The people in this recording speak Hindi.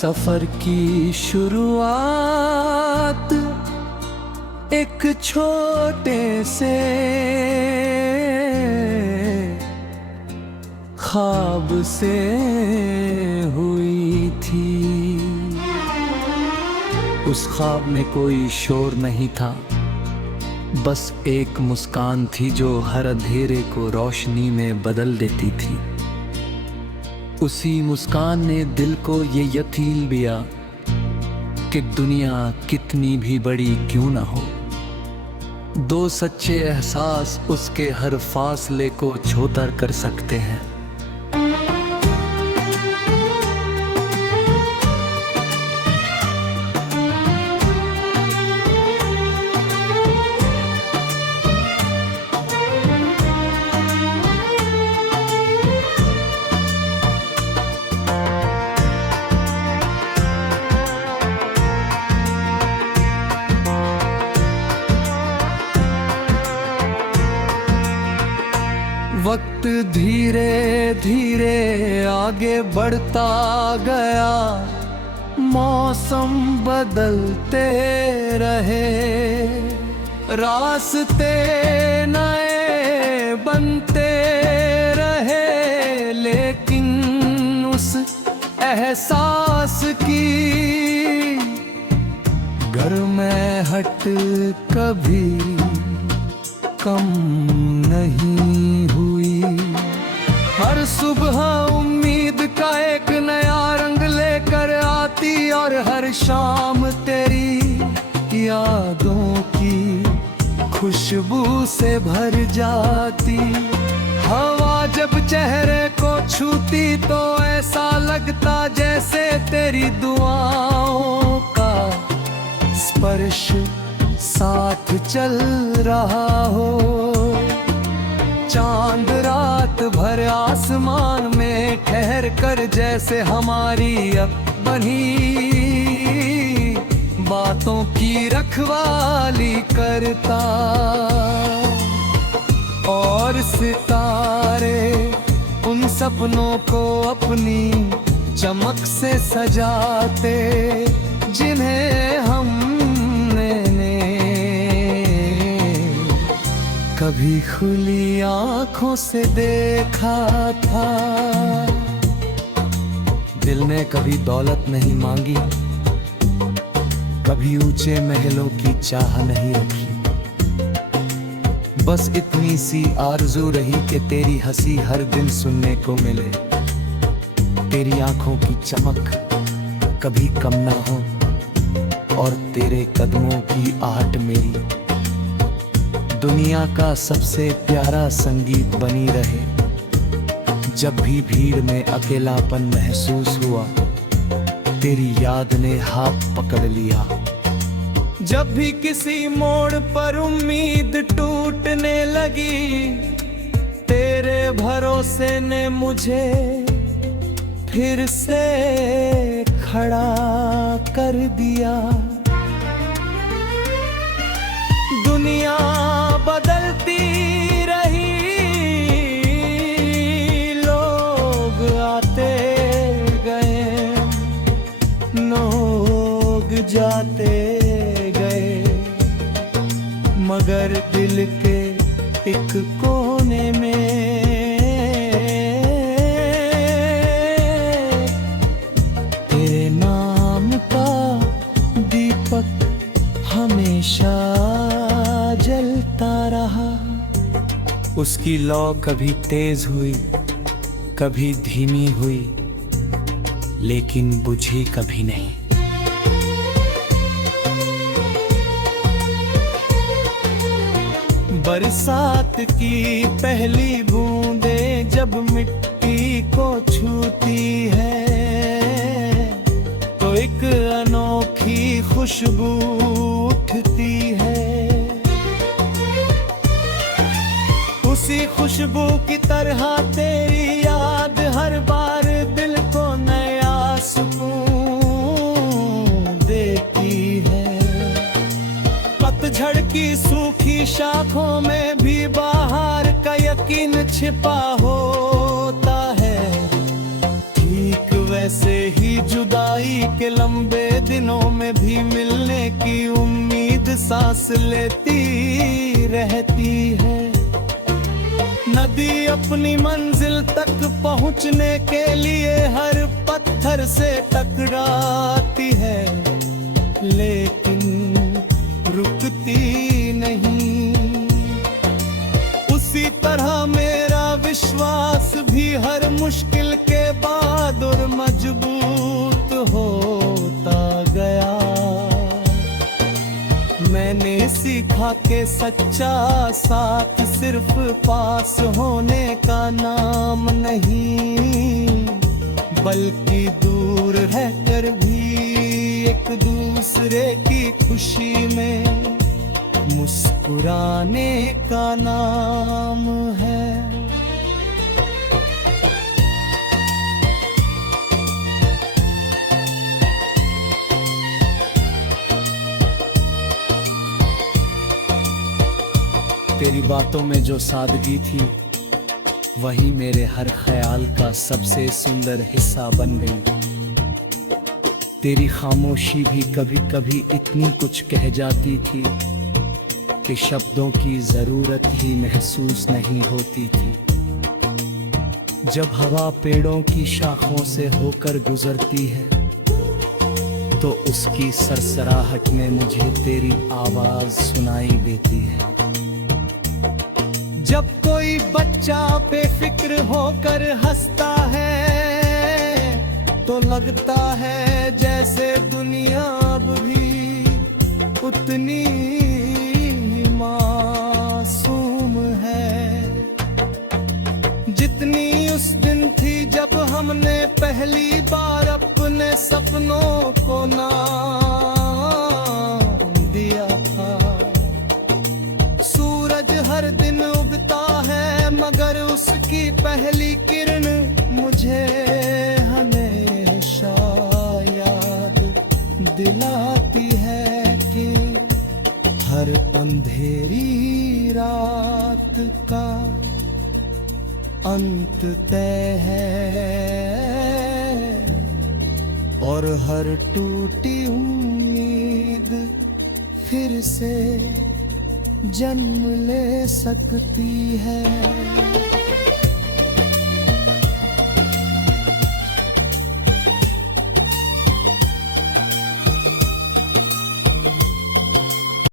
सफर की शुरुआत एक छोटे से ख्वाब से हुई थी। उस ख्वाब में कोई शोर नहीं था, बस एक मुस्कान थी जो हर अंधेरे को रोशनी में बदल देती थी। उसी मुस्कान ने दिल को ये यकीन दिया कि दुनिया कितनी भी बड़ी क्यों ना हो, दो सच्चे एहसास उसके हर फासले को छोतर कर सकते हैं। वक्त धीरे धीरे आगे बढ़ता गया, मौसम बदलते रहे, रास्ते नए बनते रहे, लेकिन उस एहसास की गर्माहट कभी कम नहीं हुई। हर सुबह उम्मीद का एक नया रंग लेकर आती और हर शाम तेरी यादों की खुशबू से भर जाती। हवा जब चेहरे को छूती तो ऐसा लगता जैसे तेरी दुआओं का स्पर्श साथ चल रहा हो। चांद रात भर आसमान में ठहर कर जैसे हमारी अपनी बातों की रखवाली करता, और सितारे उन सपनों को अपनी चमक से सजाते जिन्हें हमने कभी खुली आंखों से देखा था। दिल ने कभी दौलत नहीं मांगी, कभी ऊंचे महलों की चाह नहीं रखी, बस इतनी सी आरज़ू रही कि तेरी हंसी हर दिन सुनने को मिले, तेरी आंखों की चमक कभी कम ना हो, और तेरे कदमों की आहट मेरी दुनिया का सबसे प्यारा संगीत बनी रहे। जब भी भीड़ में अकेलापन महसूस हुआ, तेरी याद ने हाथ पकड़ लिया। जब भी किसी मोड़ पर उम्मीद टूटने लगी, तेरे भरोसे ने मुझे फिर से खड़ा कर दिया। दुनिया बदलती रही, लोग आते गए, लोग जाते गए, मगर दिल के एक कोने में तेरे नाम का दीपक हमेशा जलता रहा। उसकी लौ कभी तेज हुई, कभी धीमी हुई, लेकिन बुझी कभी नहीं। बरसात की पहली बूंदें जब मिट्टी को छूती है, तो एक अनोखी खुशबू उठती है। उसी खुशबू की तरह तेरी याद हर बार दिल को नया सुकून देती है। पतझड़ की सूखी शाखों में भी बाहर का यकीन छिपा होता है, ठीक वैसे ही जुदाई के लंबे दिनों में भी मिलने की उम्मीद सांस लेती रहती है। नदी अपनी मंजिल तक पहुंचने के लिए हर पत्थर से टकराती है, लेकिन रुकती नहीं। उसी तरह मेरा विश्वास भी हर मुश्किल के बाद और मजबूत होता गया। मैंने सीखा कि सच्चा साथ सिर्फ पास होने का नाम नहीं, बल्कि दूर रहकर भी एक दूसरे की खुशी में मुस्कुराने का नाम है। तेरी बातों में जो सादगी थी वही मेरे हर ख्याल का सबसे सुंदर हिस्सा बन गई। तेरी खामोशी भी कभी कभी इतनी कुछ कह जाती थी कि शब्दों की जरूरत ही महसूस नहीं होती थी। जब हवा पेड़ों की शाखों से होकर गुजरती है तो उसकी सरसराहट में मुझे तेरी आवाज सुनाई देती है। जब कोई बच्चा बेफिक्र होकर हंसता है तो लगता है जैसे दुनिया अब भी उतनी मासूम है जितनी उस दिन थी जब हमने पहली बार अपने सपनों को नाम दिया था। सूरज हर दिन उगता है मगर उसकी पहली किरण मुझे हमेशा याद दिलाती है कि हर अंधेरी रात का अंत तय है और हर टूटी उम्मीद फिर से जन्म ले सकती है।